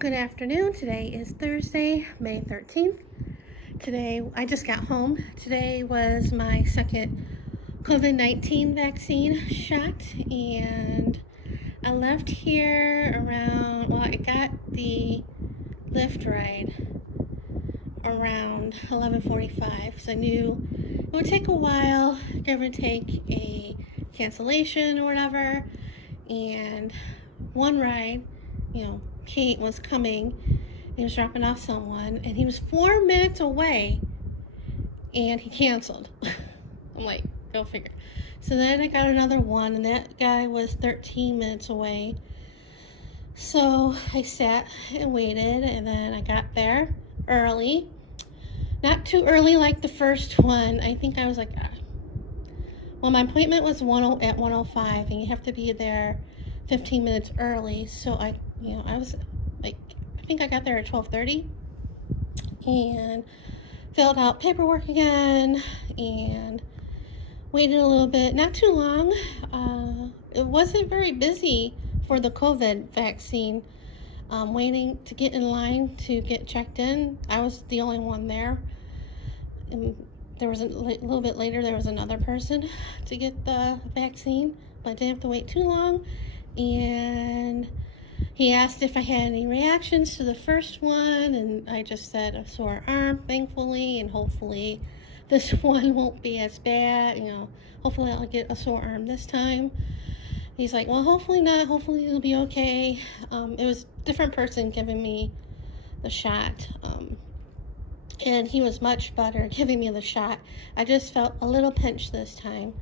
Good afternoon. Today is Thursday, May 13th. Today, I just got home. Today was my second COVID-19 vaccine shot, and I left here around, I got the Lyft ride around 11:45, so I knew it would take a while, give or take a cancellation or whatever, and one ride, Kate was coming. He was dropping off someone, and he was 4 minutes away, and he canceled. I'm like, go figure. So then I got another one, and that guy was 13 minutes away. So I sat and waited, and then I got there early. Not too early like the first one. I think I was like, my appointment was at 1:05, and you have to be there 15 minutes early. So I was like, I think I got there at 12:30 and filled out paperwork again and waited a little bit, not too long. It wasn't very busy for the COVID vaccine. Waiting to get in line to get checked in. I was the only one there. And there was a little bit later, there was another person to get the vaccine, but I didn't have to wait too long. And he asked if I had any reactions to the first one, and I just said a sore arm, thankfully, and hopefully this one won't be as bad. Hopefully I'll get a sore arm this time. He's like, well, hopefully not. Hopefully it'll be okay. It was a different person giving me the shot, and he was much better giving me the shot. I just felt a little pinch this time,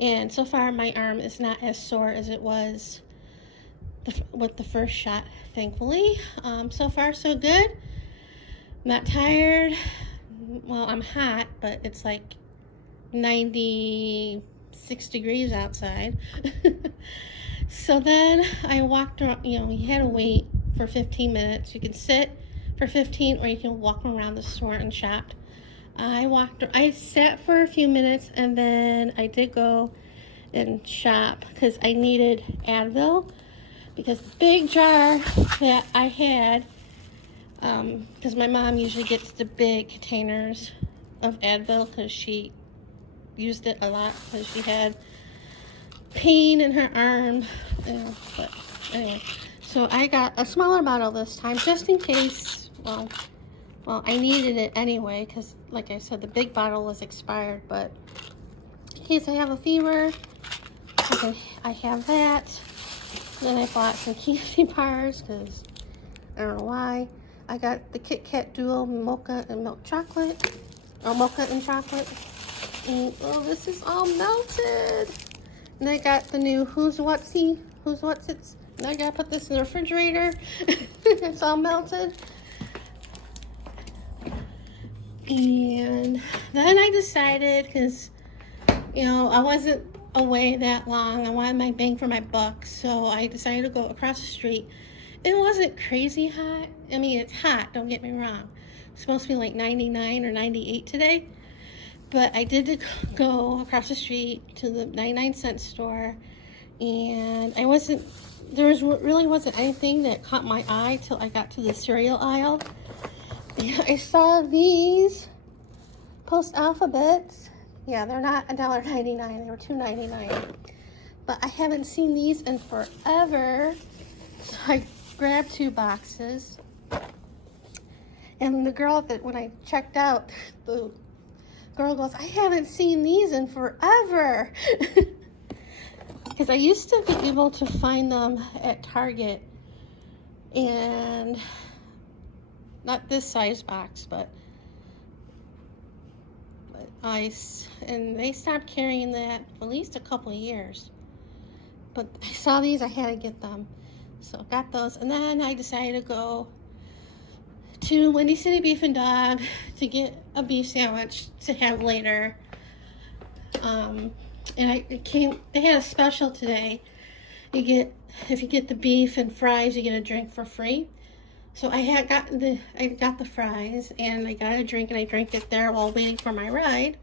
and so far my arm is not as sore as it was with the first shot, thankfully. So far so good. I'm not tired. Well, I'm hot, but it's like 96 degrees outside. So then I walked around. You had to wait for 15 minutes. You can sit for 15, or you can walk around the store and shop. I sat for a few minutes, and then I did go and shop because I needed Advil. Because the big jar that I had, because my mom usually gets the big containers of Advil because she used it a lot because she had pain in her arm. But anyway, so I got a smaller bottle this time just in case. Well, I needed it anyway because, like I said, the big bottle was expired. But in case I have a fever, I have that. Then I bought some candy bars because I don't know why. I got the Kit Kat Duo Mocha and Milk Chocolate, or Mocha and Chocolate. And oh, this is all melted. And I got the new Who's Whatsits. And I gotta put this in the refrigerator. It's all melted. And then I decided, because I wasn't away that long, I wanted my bang for my buck, so I decided to go across the street. It wasn't crazy hot. I mean, it's hot, don't get me wrong. It's supposed to be like 99 or 98 today, but I did go across the street to the 99-cent store, and really wasn't anything that caught my eye till I got to the cereal aisle. And I saw these Post Alphabets. Yeah, they're not $1.99. They were $2.99. But I haven't seen these in forever. So I grabbed 2 boxes. And the girl when I checked out, the girl goes, I haven't seen these in forever. Because I used to be able to find them at Target. And not this size box, but ice, and they stopped carrying that for at least a couple of years. But I saw these, I had to get them, so got those. And then I decided to go to Windy City Beef and Dog to get a beef sandwich to have later. And they had a special today. If you get the beef and fries, you get a drink for free. So I got the fries, and I got a drink, and I drank it there while waiting for my ride.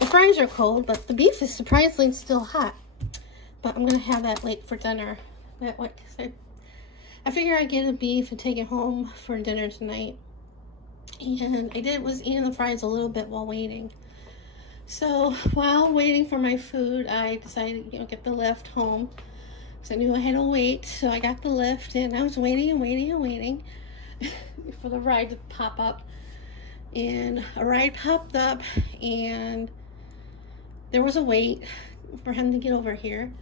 The fries are cold, but the beef is surprisingly still hot. But I'm gonna have that late for dinner. That way, I figured I'd get a beef and take it home for dinner tonight. And I did was eating the fries a little bit while waiting. So while waiting for my food, I decided to get the lift home. So I knew I had to wait. So I got the lift and I was waiting and waiting and waiting for the ride to pop up. And a ride popped up and there was a wait for him to get over here.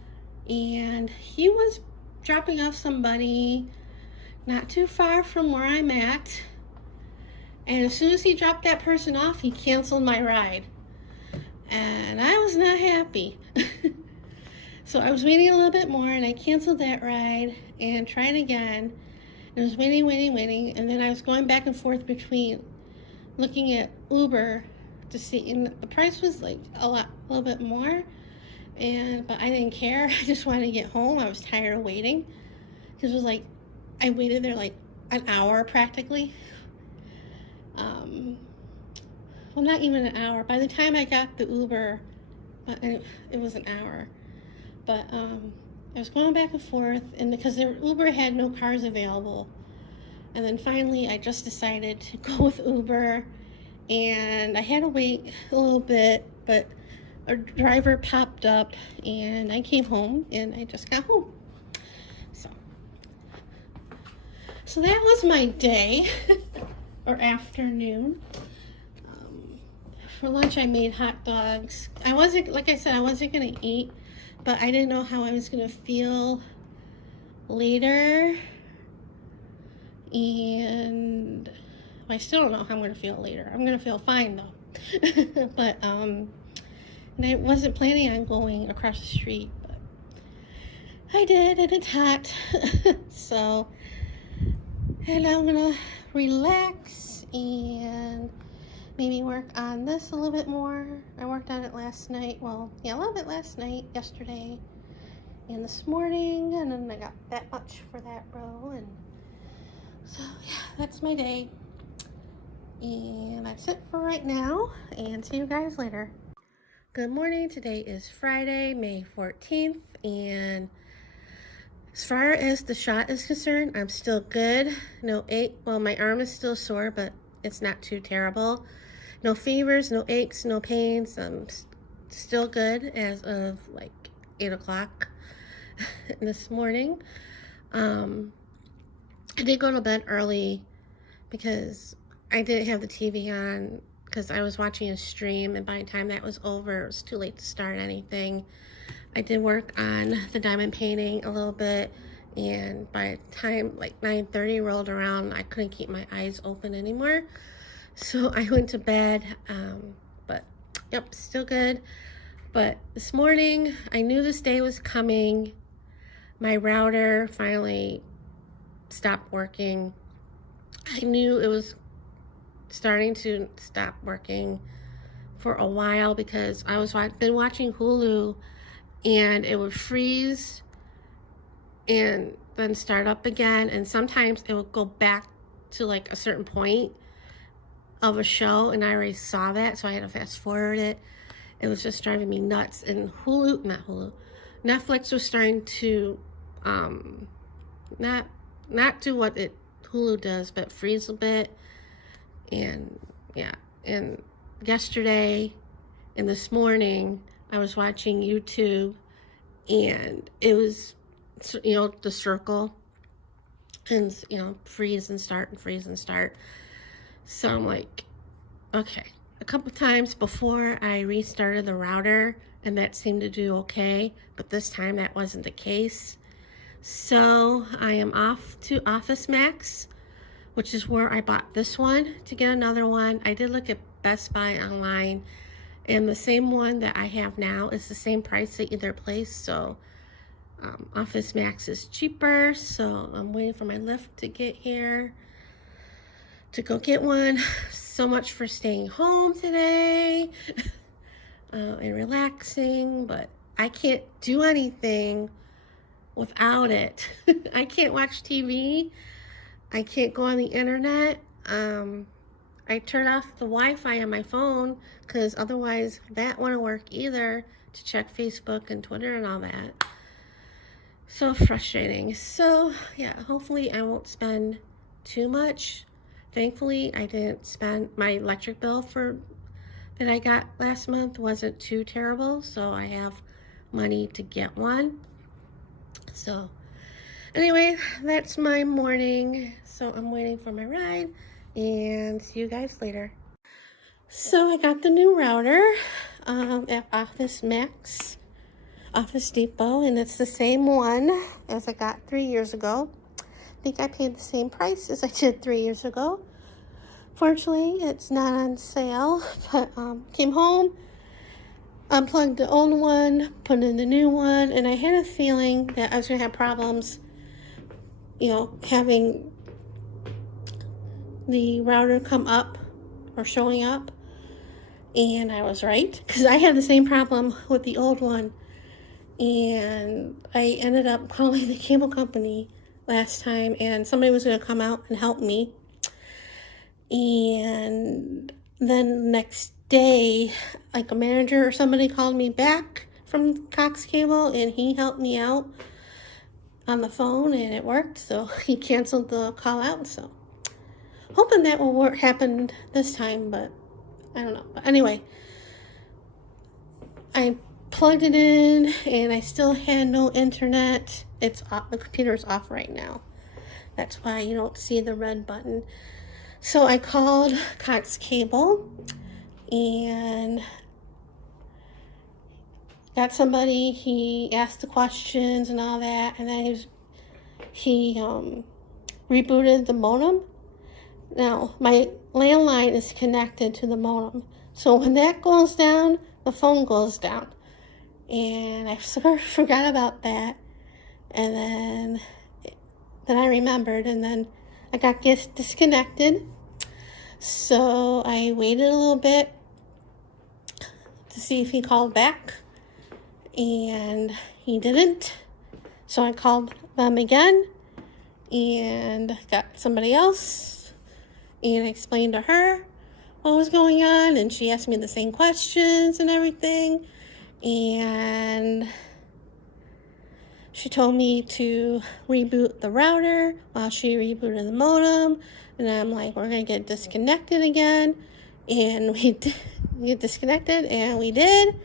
And he was dropping off somebody not too far from where I'm at. And as soon as he dropped that person off, he canceled my ride. And I was not happy. So I was waiting a little bit more and I canceled that ride and tried again. And I was waiting. And then I was going back and forth between looking at Uber to see, and the price was like a little bit more. But I didn't care. I just wanted to get home. I was tired of waiting. Because it was like, I waited there like an hour practically. Well, not even an hour. By the time I got the Uber, it was an hour. But I was going back and forth, and because the Uber had no cars available. And then finally, I just decided to go with Uber, and I had to wait a little bit, but a driver popped up, and I came home, and I just got home. So that was my day, or afternoon. For lunch, I made hot dogs. Like I said, I wasn't gonna eat, but I didn't know how I was gonna feel later. And I still don't know how I'm gonna feel later. I'm gonna feel fine though. But and I wasn't planning on going across the street, but I did, and it's hot. So, and I'm gonna relax and maybe work on this a little bit more. I worked on it last night. Well, yeah, a little bit last night, yesterday, and this morning, and then I got that much for that row. And so, yeah, that's my day. And that's it for right now, and see you guys later. Good morning. Today is Friday, May 14th, and as far as the shot is concerned, I'm still good. No ache. Well, my arm is still sore, but it's not too terrible. No fevers, no aches, no pains. I'm still good as of like 8 o'clock this morning. I did go to bed early because I didn't have the TV on because I was watching a stream, and by the time that was over, it was too late to start anything. I did work on the diamond painting a little bit, and by the time like 9:30 rolled around, I couldn't keep my eyes open anymore. So I went to bed, but yep, still good. But this morning, I knew this day was coming. My router finally stopped working. I knew it was starting to stop working for a while because I was been watching Hulu, and it would freeze and then start up again, and sometimes it would go back to like a certain point of a show, and I already saw that, so I had to fast forward it. It was just driving me nuts. And Netflix was starting to not do what Hulu does, but freeze a bit. And yeah, and yesterday and this morning I was watching YouTube, and it was, you know, the circle, and you know, freeze and start and freeze and start. So I'm like, okay. A couple times before I restarted the router, and that seemed to do okay, but this time that wasn't the case. So I am off to Office Max, which is where I bought this one, to get another one. I did look at Best Buy online, and the same one that I have now is the same price at either place. So Office Max is cheaper, so I'm waiting for my lift to get here to go get one. So much for staying home today and relaxing, but I can't do anything without it. I can't watch TV. I can't go on the internet. I turn off the Wi-Fi on my phone because otherwise that wouldn't work either, to check Facebook and Twitter and all that. So frustrating. So yeah, hopefully I won't spend too much. Thankfully, I didn't spend my electric bill for that I got last month wasn't too terrible, so I have money to get one. So anyway, that's my morning. So I'm waiting for my ride and see you guys later. So I got the new router at Office Depot, and it's the same one as I got 3 years ago. I think I paid the same price as I did 3 years ago. Fortunately, it's not on sale, but came home, unplugged the old one, put in the new one, and I had a feeling that I was going to have problems, having the router come up or showing up. And I was right, because I had the same problem with the old one. And I ended up calling the cable company last time, and somebody was going to come out and help me. And then the next day, like a manager or somebody called me back from Cox Cable, and he helped me out on the phone, and it worked. So he canceled the call out. So hoping that will happen this time, but I don't know. But anyway, I plugged it in, and I still had no internet. It's off, the computer's off right now. That's why you don't see the red button. So I called Cox Cable and got somebody. He asked the questions and all that, and then he rebooted the modem. Now my landline is connected to the modem, so when that goes down, the phone goes down. And I sort of forgot about that, and then I remembered, and then I got disconnected. So I waited a little bit to see if he called back, and he didn't. So I called them again and got somebody else, and I explained to her what was going on, and she asked me the same questions and everything. And she told me to reboot the router while she rebooted the modem. And I'm like, we're going to get disconnected again. And we did get disconnected, and we did.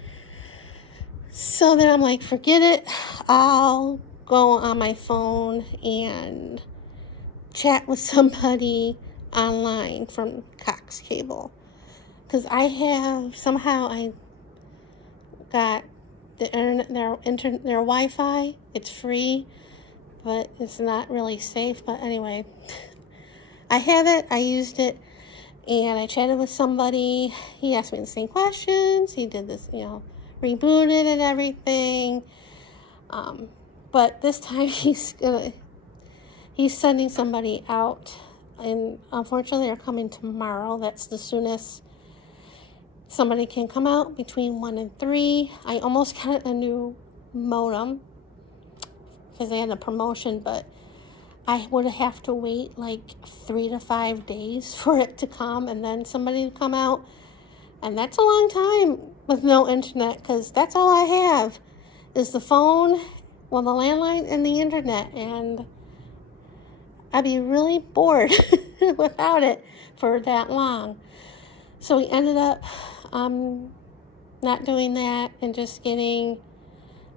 So then I'm like, forget it. I'll go on my phone and chat with somebody online from Cox Cable. Because I got the internet, their Wi-Fi. It's free, but it's not really safe. But anyway, I have it. I used it, and I chatted with somebody. He asked me the same questions. He did this, rebooted and everything. But this time he's sending somebody out, and unfortunately they're coming tomorrow. That's the soonest somebody can come out, between 1 and 3. I almost got a new modem because they had a promotion, but I would have to wait like 3 to 5 days for it to come, and then somebody to come out. And that's a long time with no internet, because that's all I have is the phone, the landline, and the internet. And I'd be really bored without it for that long. So we ended up not doing that and just getting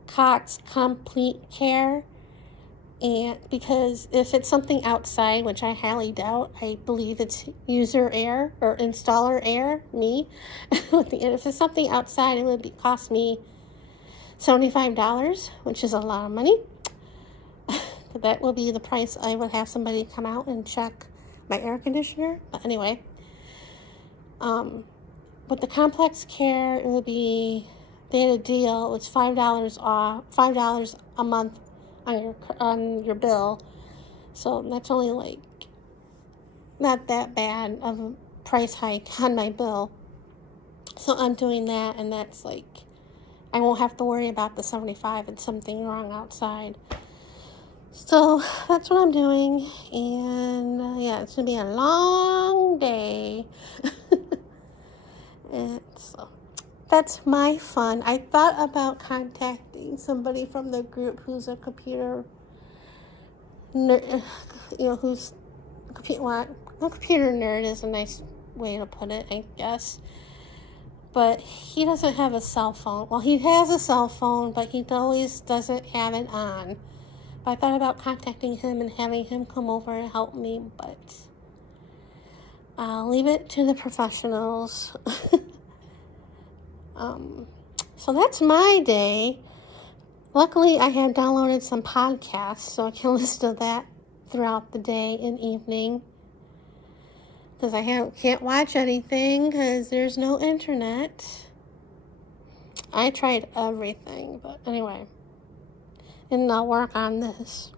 Cox Complete Care. And because if it's something outside, which I highly doubt, I believe it's user error or installer error, me. If it's something outside, it would cost me $75, which is a lot of money. But that will be the price I would have somebody come out and check my air conditioner. But anyway, with the complex care, it would be, they had a deal. It was $5 off, $5 a month on your bill. So that's only like not that bad of a price hike on my bill. So I'm doing that, and that's like, I won't have to worry about the 75 and something wrong outside. So that's what I'm doing, and yeah, it's gonna be a long day. And so that's my fun. I thought about contacting somebody from the group who's a computer nerd, who's computer nerd is a nice way to put it, I guess. But he doesn't have a cell phone. Well, he has a cell phone, but he always doesn't have it on. But I thought about contacting him and having him come over and help me, but I'll leave it to the professionals. So that's my day. Luckily, I had downloaded some podcasts, so I can listen to that throughout the day and evening. Because I can't watch anything because there's no internet. I tried everything, but anyway. And I'll work on this.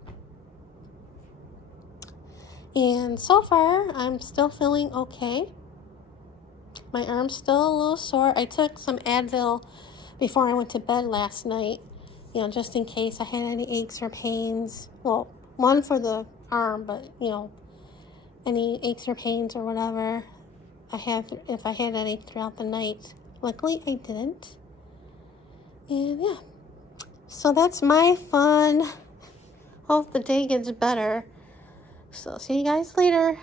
And so far, I'm still feeling okay. My arm's still a little sore. I took some Advil before I went to bed last night, just in case I had any aches or pains. Well, one for the arm, but, any aches or pains or whatever if I had any throughout the night. Luckily, I didn't. And yeah, so that's my fun. Hope the day gets better. So see you guys later.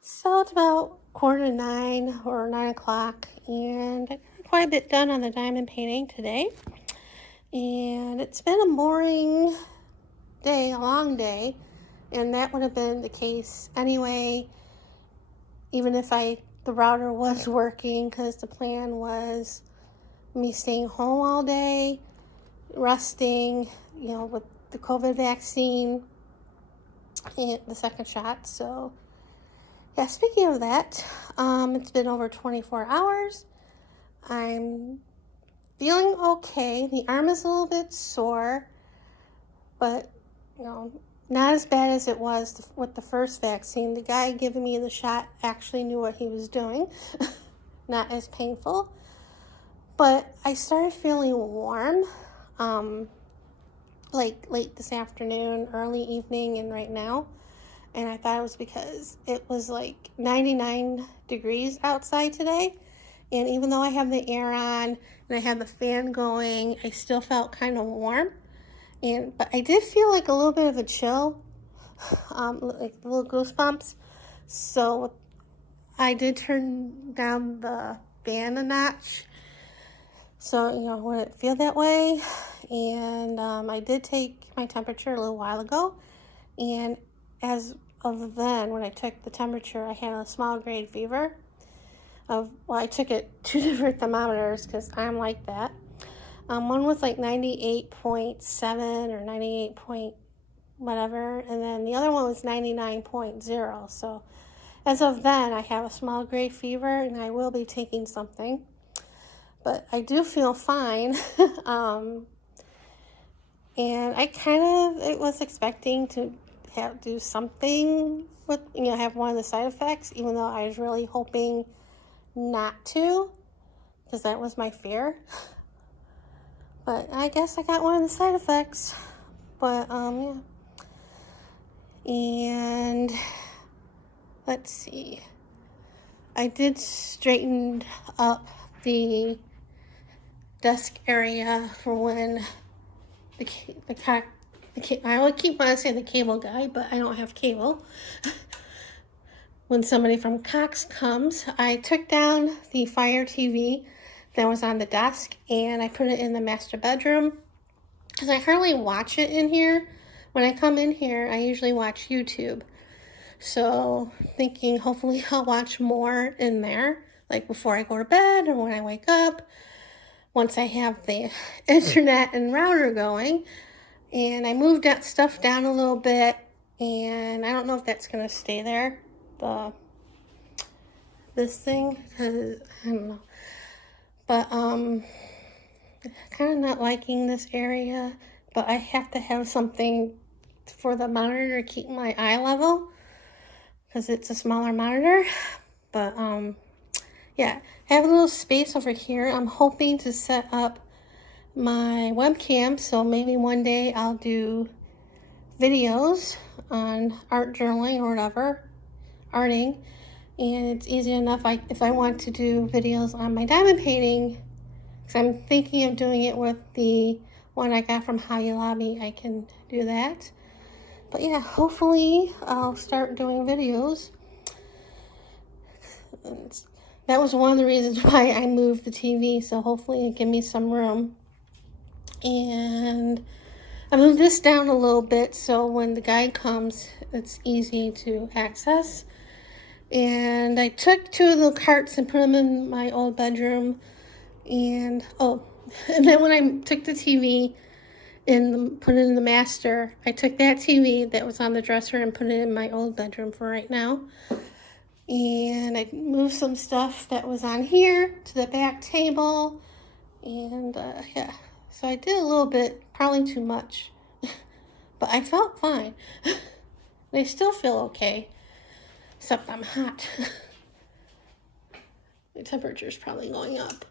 So it's about 8:45 or 9 o'clock, and I got quite a bit done on the diamond painting today. And it's been a boring day, a long day, and that would have been the case anyway, even if the router was working, because the plan was me staying home all day, resting, with the COVID vaccine and the second shot. So yeah, speaking of that, it's been over 24 hours. I'm feeling okay. The arm is a little bit sore, but not as bad as it was with the first vaccine. The guy giving me the shot actually knew what he was doing. Not as painful. But I started feeling warm, like late this afternoon, early evening, and right now. And I thought it was because it was like 99 degrees outside today. And even though I have the air on and I have the fan going, I still felt kind of warm. But I did feel like a little bit of a chill, like little goosebumps. So I did turn down the fan a notch, so I wouldn't feel that way. And I did take my temperature a little while ago, and as of then, when I took the temperature, I had a small grade fever. I took it 2 different thermometers because I'm like that. One was like 98.7 or 98 point whatever, and then the other one was 99.0. So as of then, I have a small grade fever, and I will be taking something. But I do feel fine. And I was expecting to do something with, have one of the side effects, even though I was really hoping not to, because that was my fear. But I guess I got one of the side effects. But, yeah. And let's see. I did straighten up the desk area for when I would keep wanting to say the cable guy, but I don't have cable. When somebody from Cox comes, I took down the Fire TV that was on the desk, and I put it in the master bedroom, because I hardly watch it in here. When I come in here, I usually watch YouTube. So thinking hopefully I'll watch more in there, like before I go to bed or when I wake up, once I have the internet and router going. And I moved that stuff down a little bit, and I don't know if that's going to stay there, this thing, because I don't know. But kind of not liking this area, but I have to have something for the monitor to keep my eye level, because it's a smaller monitor. But yeah, I have a little space over here. I'm hoping to set up my webcam, so maybe one day I'll do videos on art journaling or whatever, arting. And it's easy enough if I want to do videos on my diamond painting because I'm thinking of doing it with the one I got from Hobby Lobby. I can do that. But yeah, hopefully I'll start doing videos. That was one of the reasons why I moved the TV, so hopefully it'll give me some room. And I moved this down a little bit so when the guide comes, it's easy to access. And I took 2 of the carts and put them in my old bedroom. And then when I took the TV and put it in the master, I took that TV that was on the dresser and put it in my old bedroom for right now. And I moved some stuff that was on here to the back table. And yeah, so I did a little bit, probably too much. But I felt fine. I still feel okay, except I'm hot. The temperature's probably going up.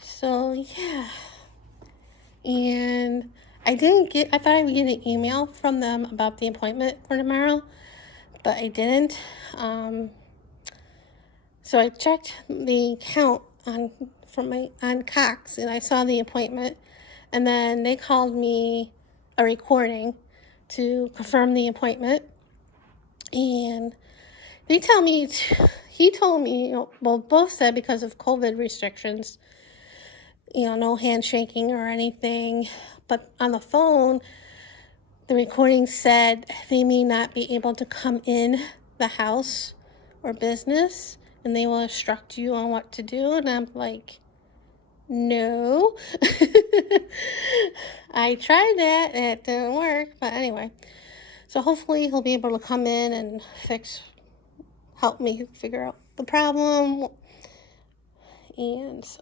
So yeah. And I thought I would get an email from them about the appointment for tomorrow, but I didn't. So I checked the count on Cox, and I saw the appointment, and then they called me a recording to confirm the appointment, and he told me, well, both said because of COVID restrictions, no handshaking or anything, but on the phone, the recording said they may not be able to come in the house or business, and they will instruct you on what to do. And I'm like, no. I tried that, and it didn't work. But anyway, so hopefully he'll be able to come in and help me figure out the problem. And so,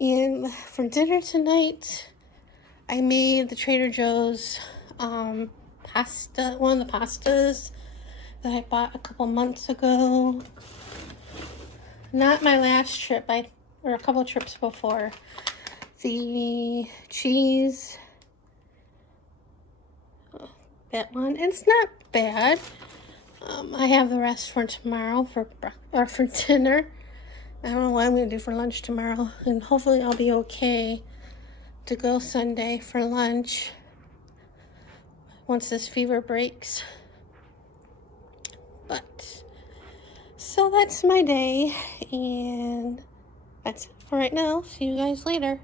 and for dinner tonight, I made the Trader Joe's pasta, one of the pastas that I bought a couple months ago. Not my last trip, or a couple trips before. The cheese, that one, it's not bad. I have the rest for tomorrow for dinner. I don't know what I'm going to do for lunch tomorrow, and hopefully I'll be okay to go Sunday for lunch once this fever breaks. But so that's my day, and that's it for right now. See you guys later.